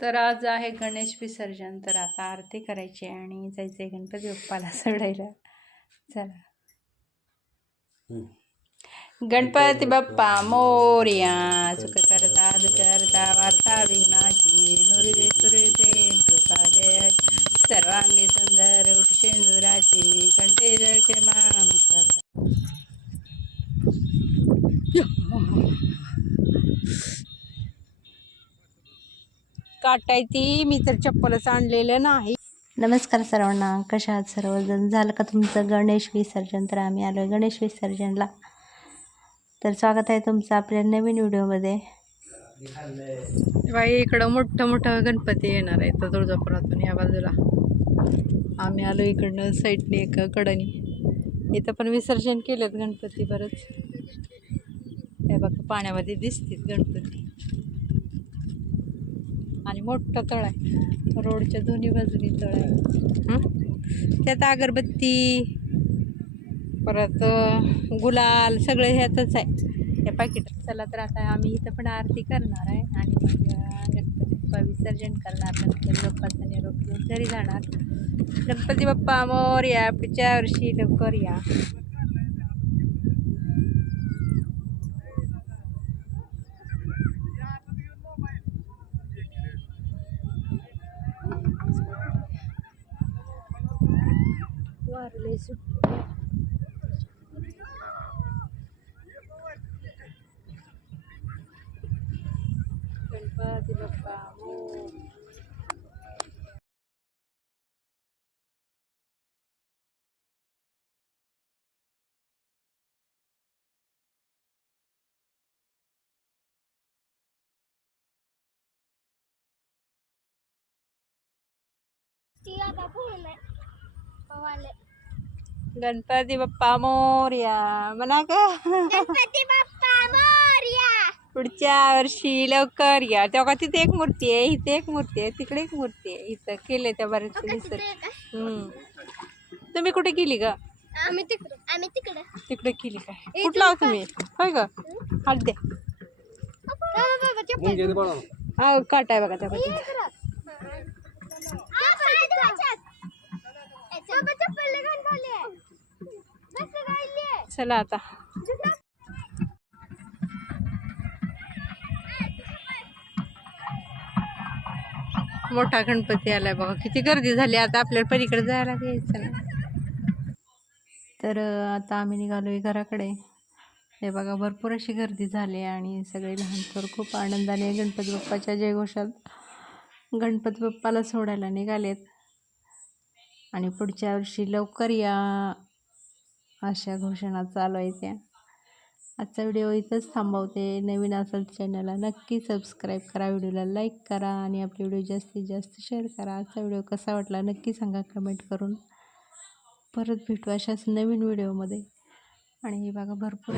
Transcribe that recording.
तर आज आहे गणेश विसर्जन, तर आता आरती करायची आणि जायचंय गणपती बाप्पाला सोडायला. चला. गणपती बाप्पा मोरया, सुख करता करता वार्ता विघ्नाची, नुरी सुरी प्रेम कृपा जय, सर्वांगी सुंदर उठशेंदुराची, कंठे जळके मुक्ता काटायची. मी तर चप्पलच आणलेलं नाही. नमस्कार सर्वांना, कशा आहात सर्वजण? झालं का तुमचं गणेश विसर्जन? तर आम्ही आलो आहे गणेश विसर्जनला. तर स्वागत आहे तुमचं आपल्या नवीन व्हिडिओमध्ये. बाई इकडं मोठं गणपती येणार आहे तर तुळजापुरातून या बाजूला. आम्ही आलो इकडनं साईडने एका कडनी. इथं पण विसर्जन केलेत गणपती बरंच. हे बघा पाण्यामध्ये दिसतील गणपती आणि मोठं तळ आहे. रोडच्या दोन्ही बाजूनी तळ आहे. त्यात अगरबत्ती परत गुलाल सगळे ह्यातच आहे या पाकिटात. चला तर आता आम्ही इथं पण आरती करणार आहे आणि गणपती बाप्पा विसर्जन करणार. गणपती बाप्पाचा निरोप घेऊन घरी जाणार. गणपती बाप्पा मोरया, पुढच्या वर्षी लवकर या. वारले गणपती बाप्पा गणपती बाप्पा मोरया म्हणा का. गणपती बाप्पा मोरया, पुढच्या वर्षी लवकर या. तेव्हा तिथे एक मूर्ती आहे, इथे एक मूर्ती आहे, तिकडे एक मूर्ती आहे. इथं केले त्या बरेच विसर्जन. तुम्ही कुठे केली ग? आम्ही तिकडे केली काय? कुठला हो तुम्ही? होय ग, हात द्या. काट आहे बघा त्या चला आता. मोठा गणपती आलाय बघा. किती गर्दी झाली. आता आपल्याला पलीकडे जायला घ्यायचं ना. तर आता आम्ही निघालोय घराकडे. हे बघा भरपूर अशी गर्दी झाली आणि सगळे लहान थोर खूप आनंदाने गणपती बाप्पाच्या जयघोषात गणपती बाप्पाला सोडायला निघालेत. आणि पुढच्या वर्षी लवकर या अशा घोषणा चालू आहे त्या. आजचा व्हिडिओ इथंच थांबवते. नवीन असाल चॅनलला नक्की सबस्क्राईब करा, व्हिडिओला लाईक करा आणि आपले व्हिडिओ जास्तीत जास्त शेअर करा. आजचा व्हिडिओ कसा वाटला नक्की सांगा कमेंट करून. परत भेटू अशाच नवीन व्हिडिओमध्ये. आणि हे बघा भरपूर